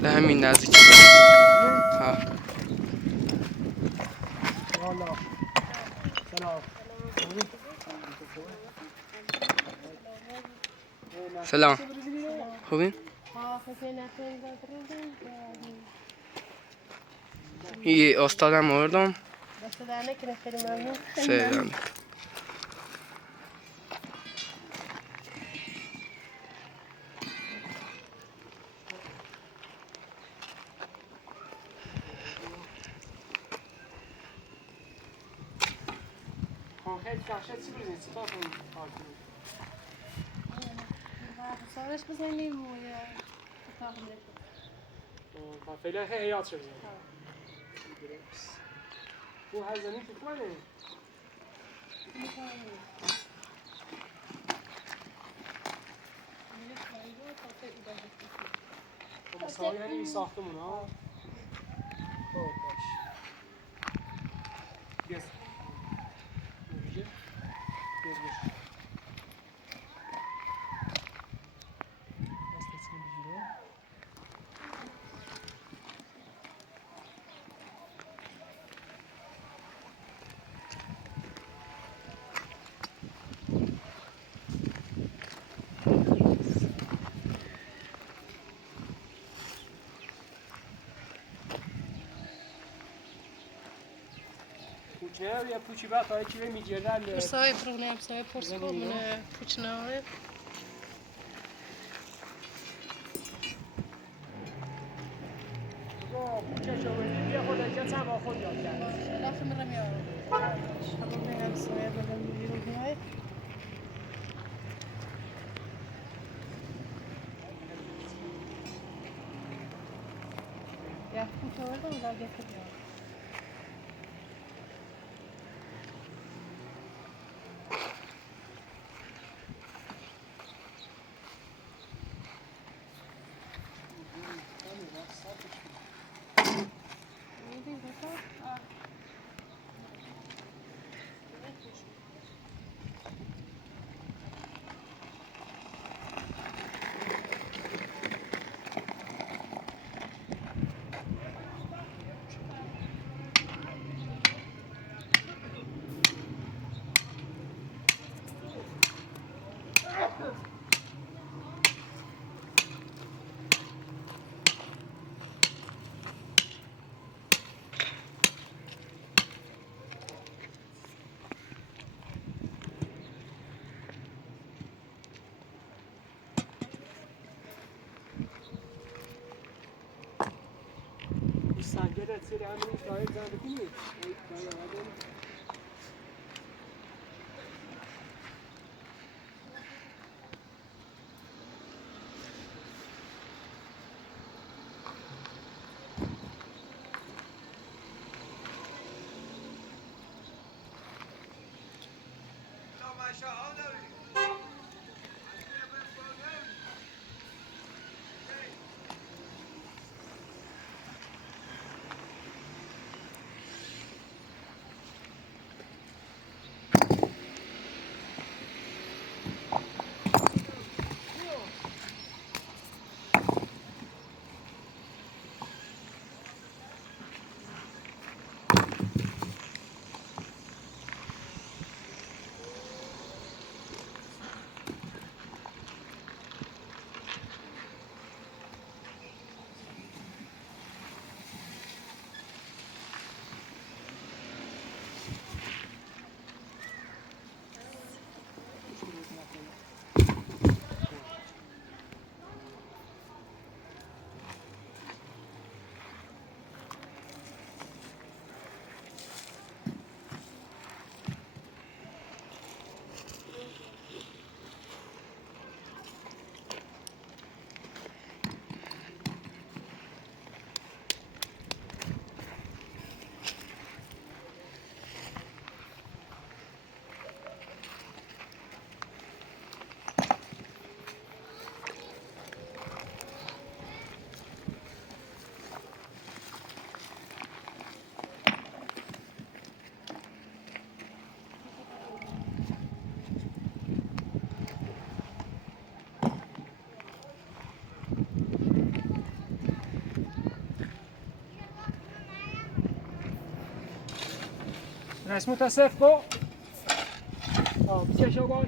به همین نزدیک. ها سلام. خوبین؟ این استادم آوردم. سلام. خیلی کفشه چی بزنید؟ چی تا کنید؟ سالش بزنیم و یا اتاق نکنیم. فعلا خیلی حیات شو بزنید. او هر زمین تو کنه؟ مساوی یعنی ساختمون ها؟ خب باش. بیاز. بیاز بیاز. دستتون بگیره. Pucnea, puciva, ta aici le migerale. Să ai probleme, să ai porțicomune, pucnea. Pucea și-o vândit, ia hodă, ce ți-am o hodă, chiar. Lasă-mi rămea. Am venit să mai vedem virul noi. Ia pucea ăla, dar de câte ori. Sangue ține anul ăsta, e de tine. رسمو صفر کن بیشه شو کن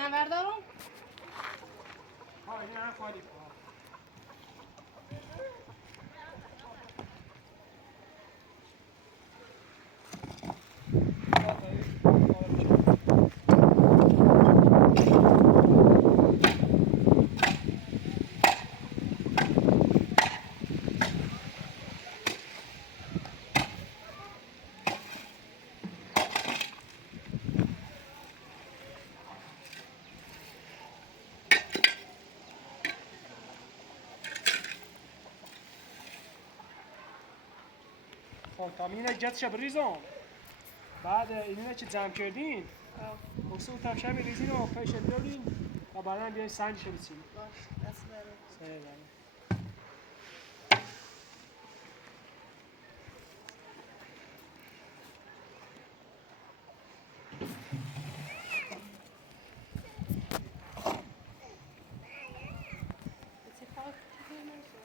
اینم بردارم؟ این هم خالی خب تامین جتش بریزم بعد اینو چه جمع کردین بکسو تمشه بریزین و پیش دارین و بعدا بیاین سنجش بچین باش دست برم سه اتفاق چیزی نمیشه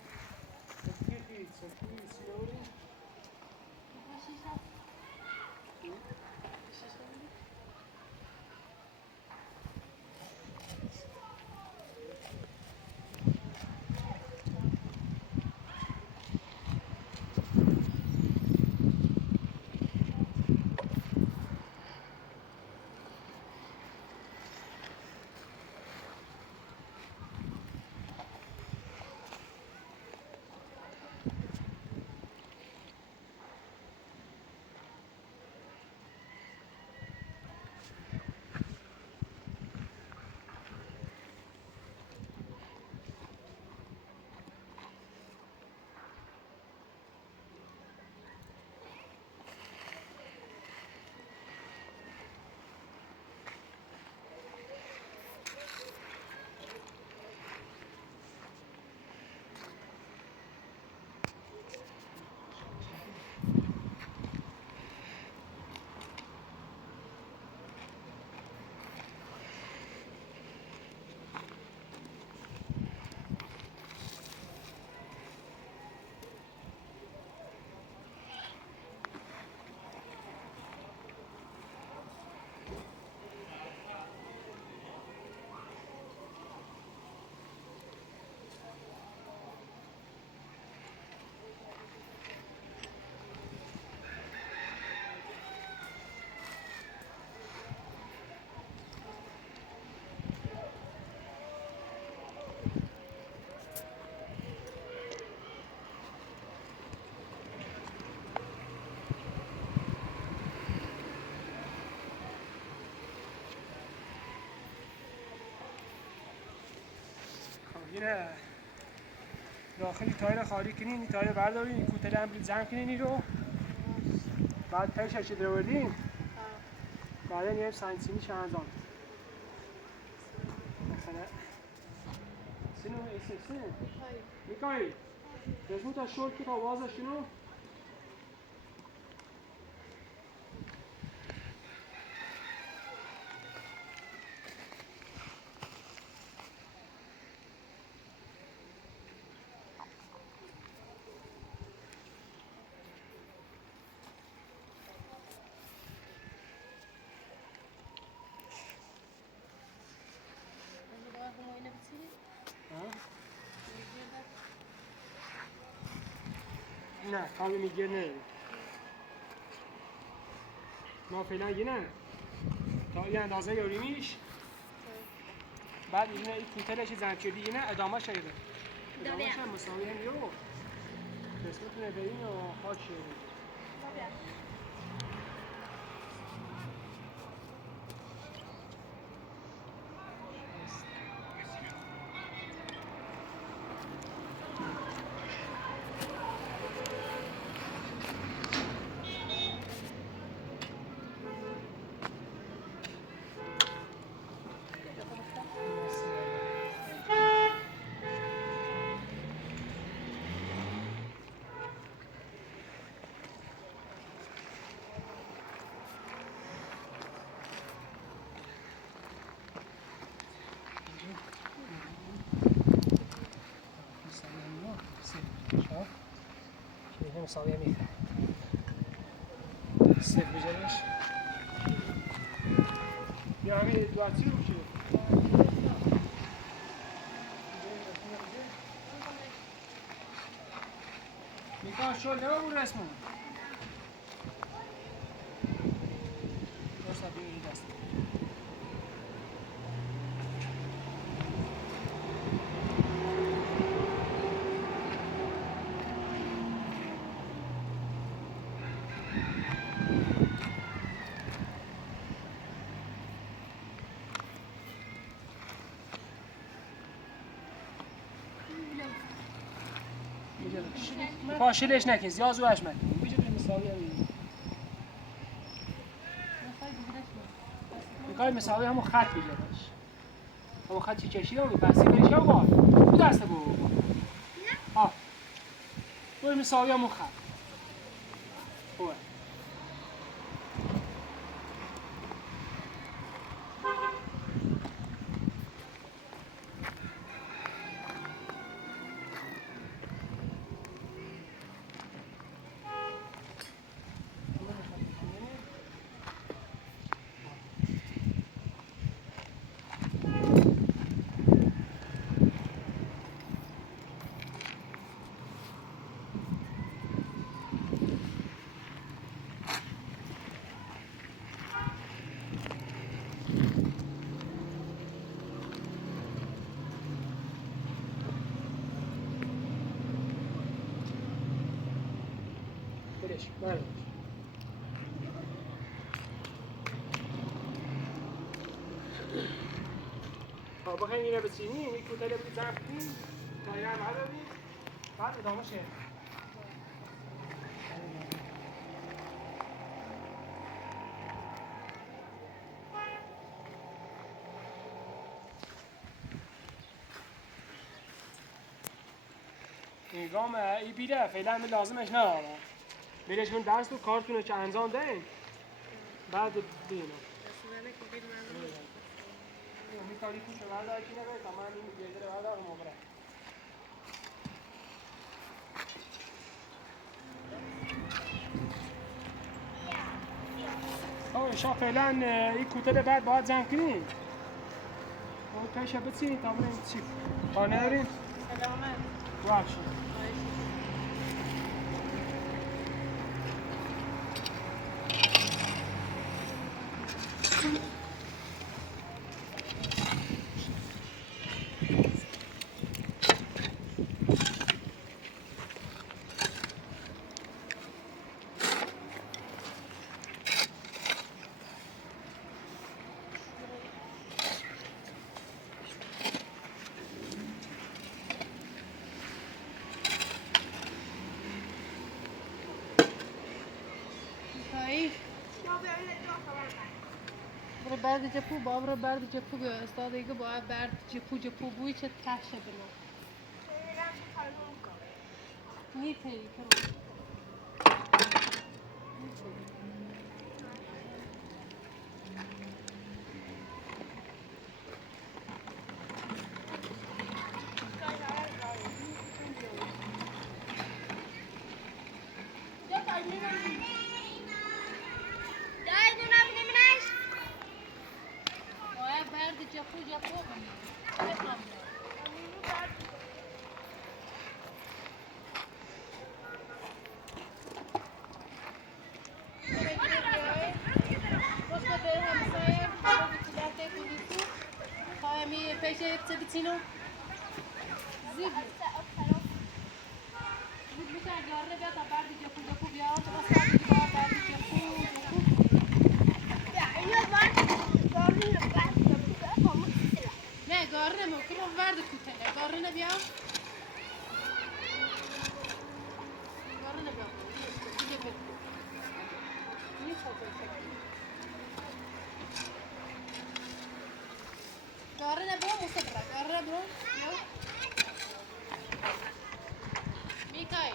اینه داخلی تایر خالی کنین این تایر بردارین این کوتله هم جمع کنین این رو بعد پیشش رو بردین بعدا یه سنسینی انجام مثلا سینو ایسه میکایی رسمو تا شورت که تا وازش شنو نه کامی میگه نه ما فعلا یه نه تا یه اندازه یاریمیش بعد این کوتلش زنگ کردی یه نه ادامه شده ادامه هم مساوی هم یو قسمتونه به این و خاک شده مساویه میخواد صفر بجرش یا همین ادوارتی رو بشه میخواه شل نمه بود رسمون درسته بیو این دست پاشلش نکن زیاد زوهش مکن بیجه به مساوی هم میخوای مساوی همون خط بیجه باش همون خط چی کشیده اونی پسی بریش یا بار او دسته برو ها برو مساوی همون خط خوبه برش برش بخوایم این رو بچینیم یک کوتاه رو زرد کنیم دایره هم عددیم بعد ادامه شه نظام ای بیره فعلا من لازمش ندارم برش من درس و کارتون رو که انجام دهیم بعد بینم می کاری کن که بعد آکی نباید تمام این گیزه بعد آقا مبره شا فعلا این کوتاه بعد باید جمع کنیم باید پیش بچینیم تا بریم چی کار نداریم سلامت باشه میخوایی؟ برو برد جپو برو برد جپو به استاد دیگه باید برد جپو بوی چه تشه بنا نیته کنم باید برد جپو بفهم پیش چه بچینو زیب میشه گاره بیا تا برد جپو بیا تو استاد دیگه باید برد نه گاره ممکن رو برد کوتله گاره نبیا گاره نبیا دیگه بیا گاره نبیا مصبره گاره نبیا میکای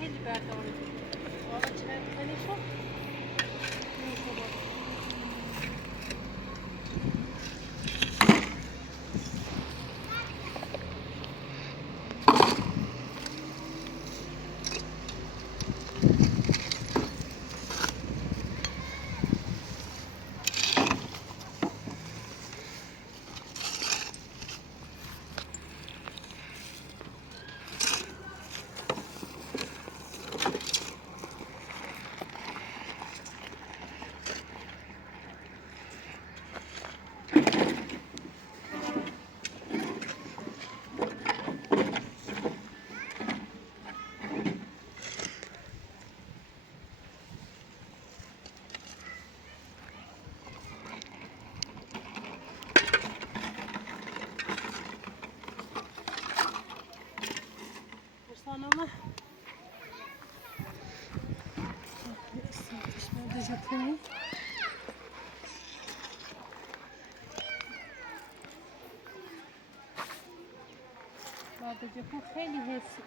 خیلی برداره بابا چند خیلی شد برسانامه استاتش ژاپنی بعد ژاپن خیلی حسی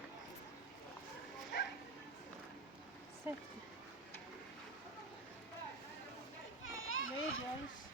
سفتی بیجاش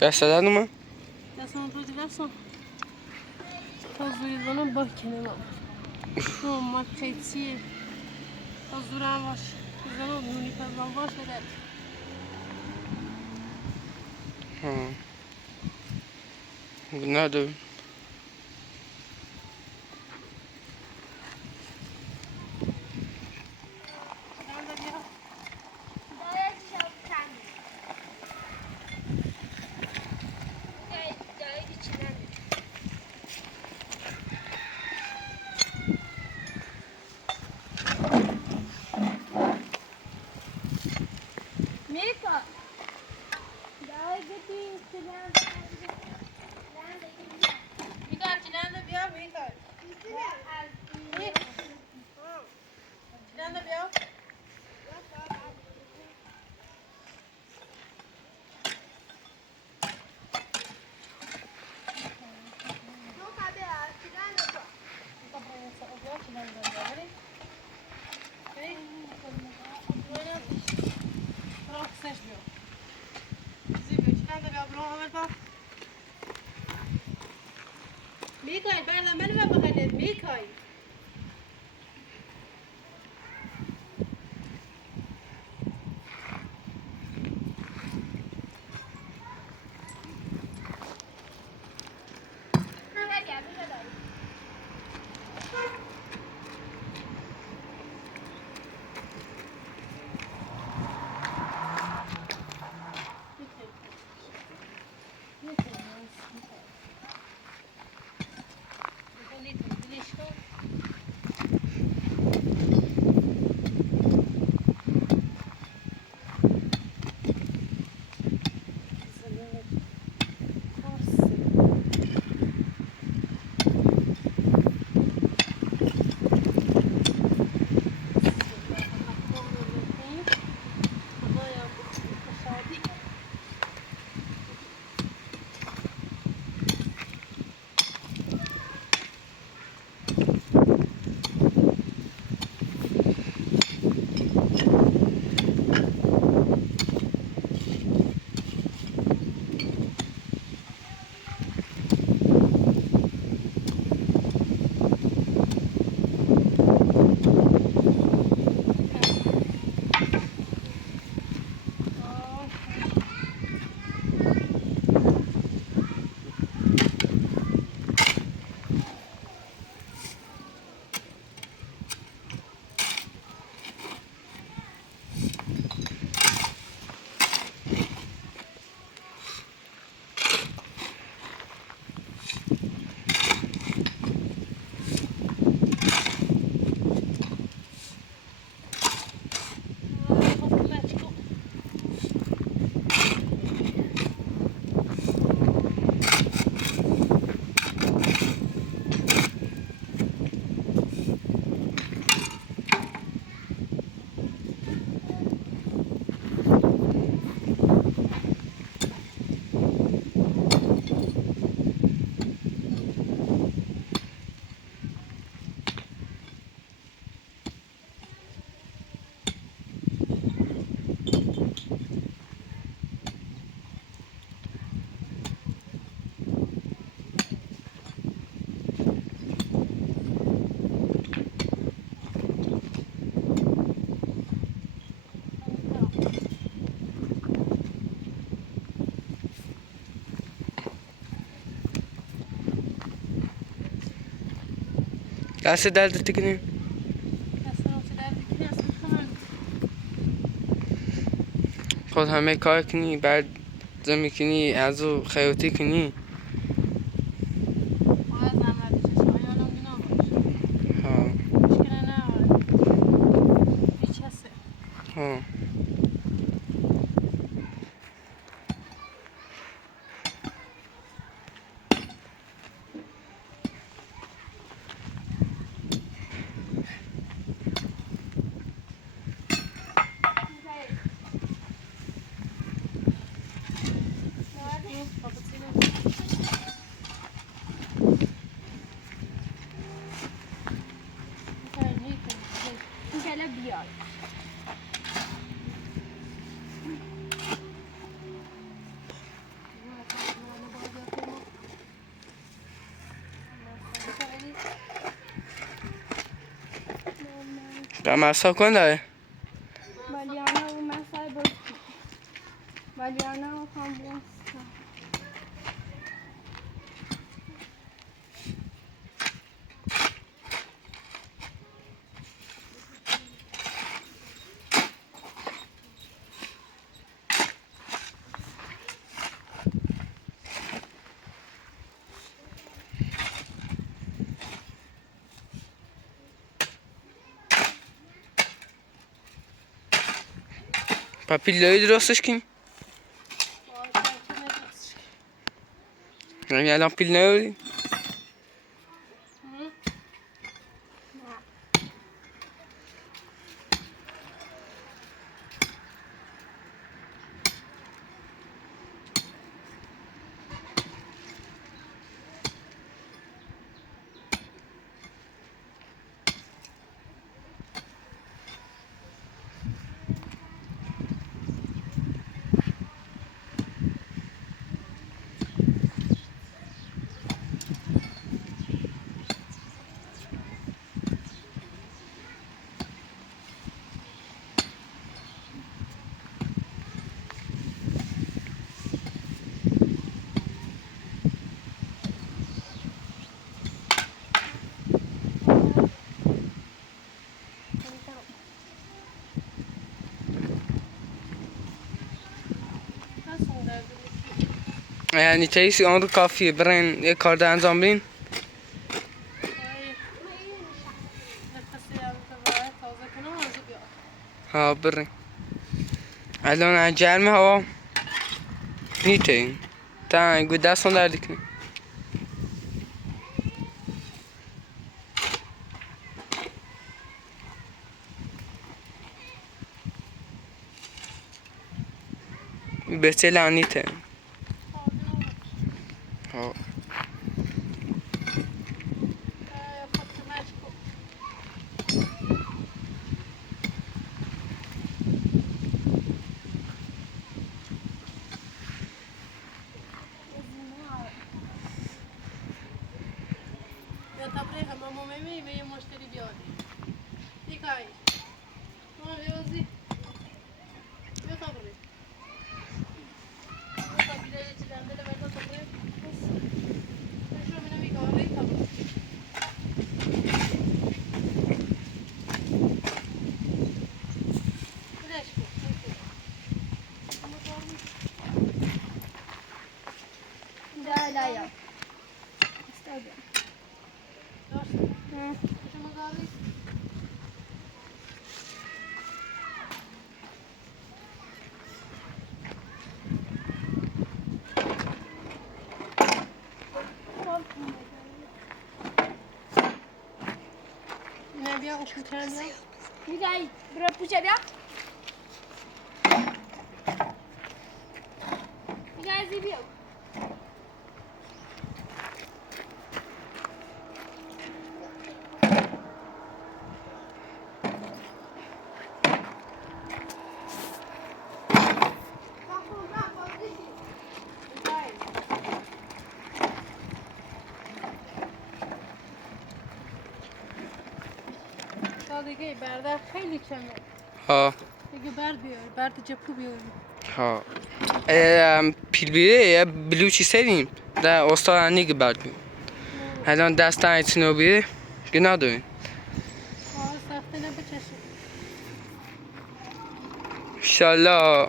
دست داد ما دستم رو دستم تازوی زنم با کنم تو ما تیتیه تازورم باش زنم نونی پزم باشه داد نه دو Mika, daar heb je gedaan. Mikael, çileğinde bir yap Mikael. Çileğinde bir yap. Mikael, ben de ben bakayım. Mikael. دست دردت کنی خود همه کار کنی بعد زمین کنی از او خیاطی کنی ها ها مسا کن داره Mariana och massa är bort. Mariana och han blåsta. پاپیلایی درستش کنی؟ یعنی الان پیل نیاری؟ یعنی چیزی آن رو کافیه برین یک کار ده انجام بین ها برین الان گرمه هوا نیته این تا گود دستان درد کنی بچه لعنیته ها یا تبریه همه مومی و یه مشتری بیاری دیگه ما بیازی یا تبریه یا تبریه یه چیزی انده لبرده تبریه نشو بینم یک آره تبریه بلش کن Där, där ja. Större. شما داری؟ نه بیا اون کتر بیا Miguel, bra puxa bia. Miguel, zibił. دیگه برده خیلی کمه ها دیگه برد بیاری برد جپو بیاری ها پیل بیره یا بلوچی سریم در استاد انیگه برد بیم الان دست ایتونو بیره گناه داریم سخته نبچشی انشالله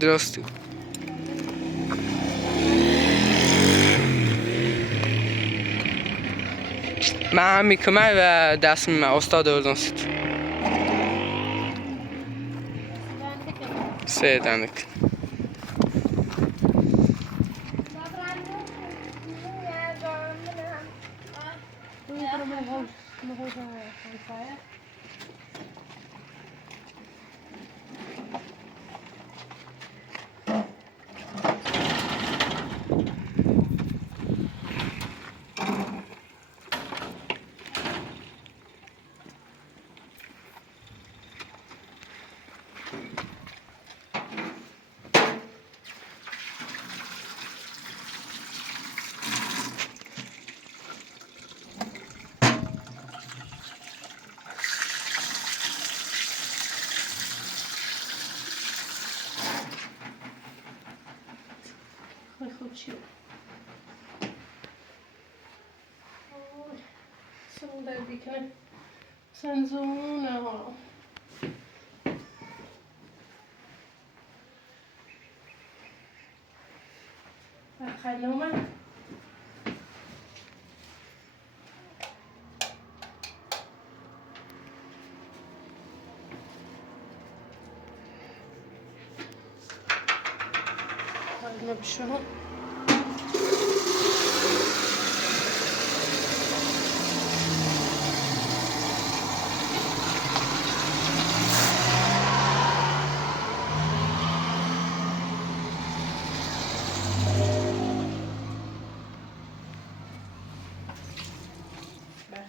درسته من هم میکمه و دست میمه استاد اردن سید سه دنک باشیم. سرم دردی کنه. سنزونه ها. خیلی اومد. ما بشو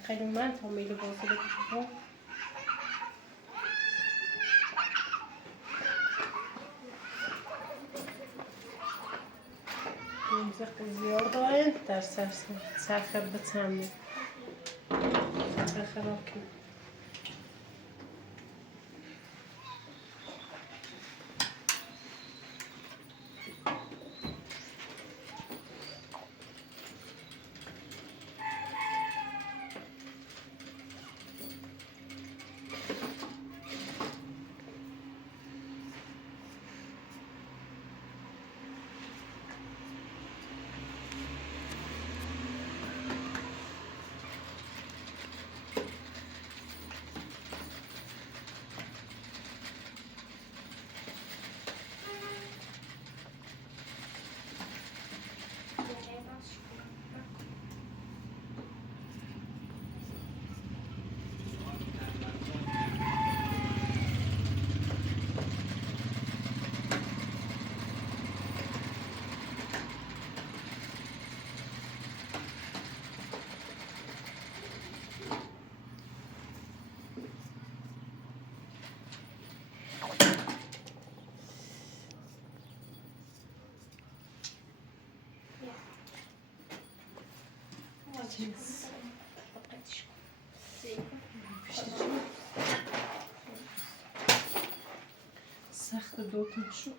خیلی من تا میل بازی بکنم موزیق زیاد دارن در سرخه بتمنی سرخه خراب کنم سخت دوتون شو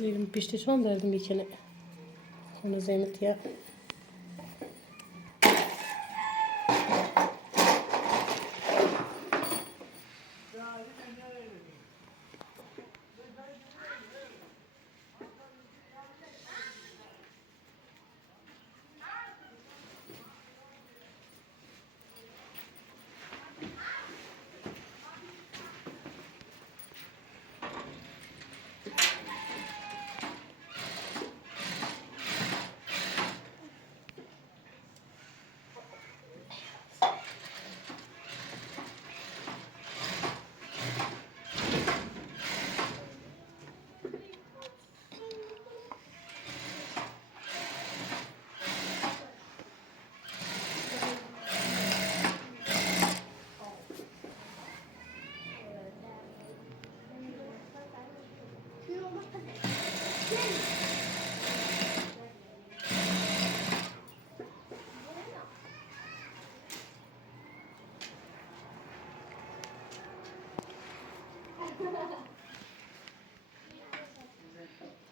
زیرم پیشتشان درد میکنه خونه زینت یا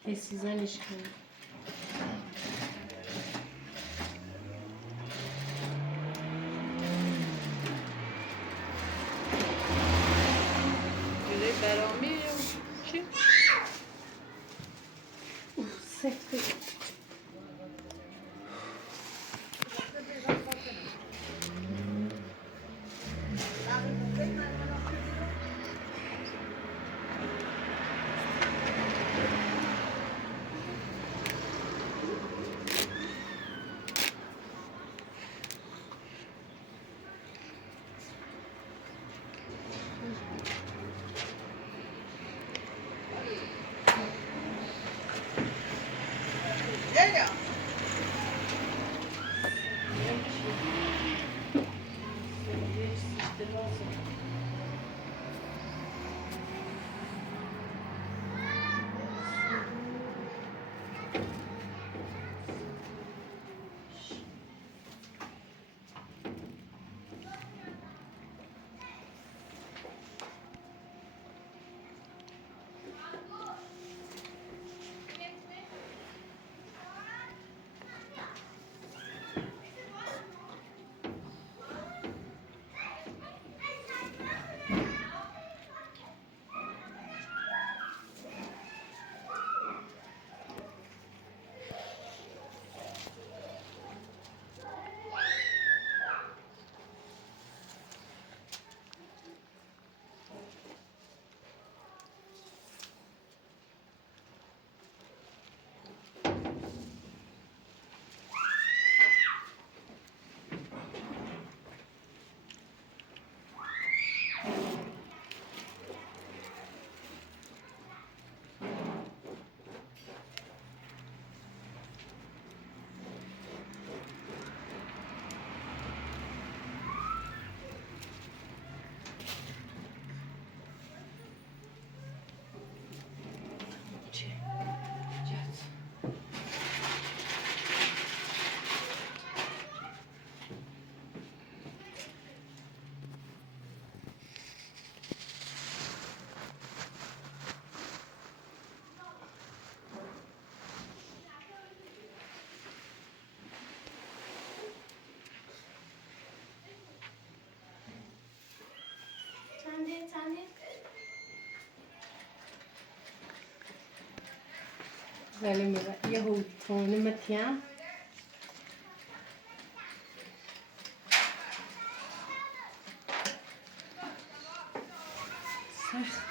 حسی زنش کنه برامی چی؟ سخته زنیم ببر یه هوتونه متیم سخت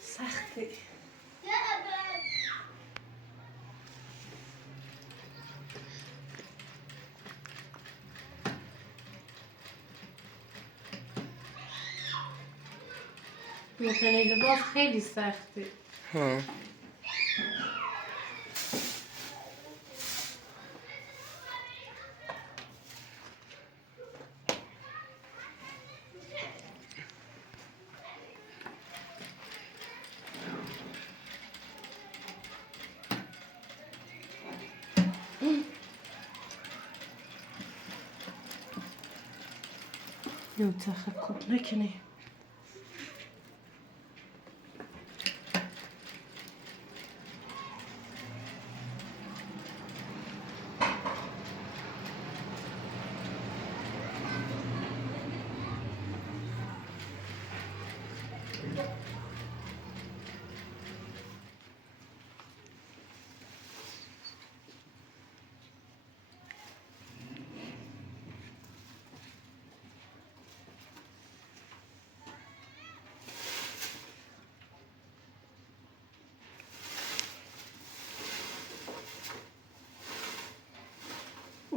سخته میخنه لباس خیلی سخته ها یو تخکر نکنه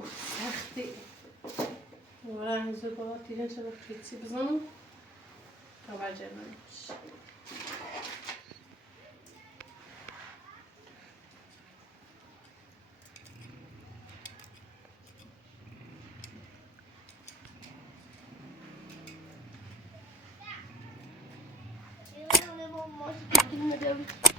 سخته ورنگ زباله دیدن چرا فیتسی بزنم تا برجه من باشه Ele levou um monte de filme, meu Deus.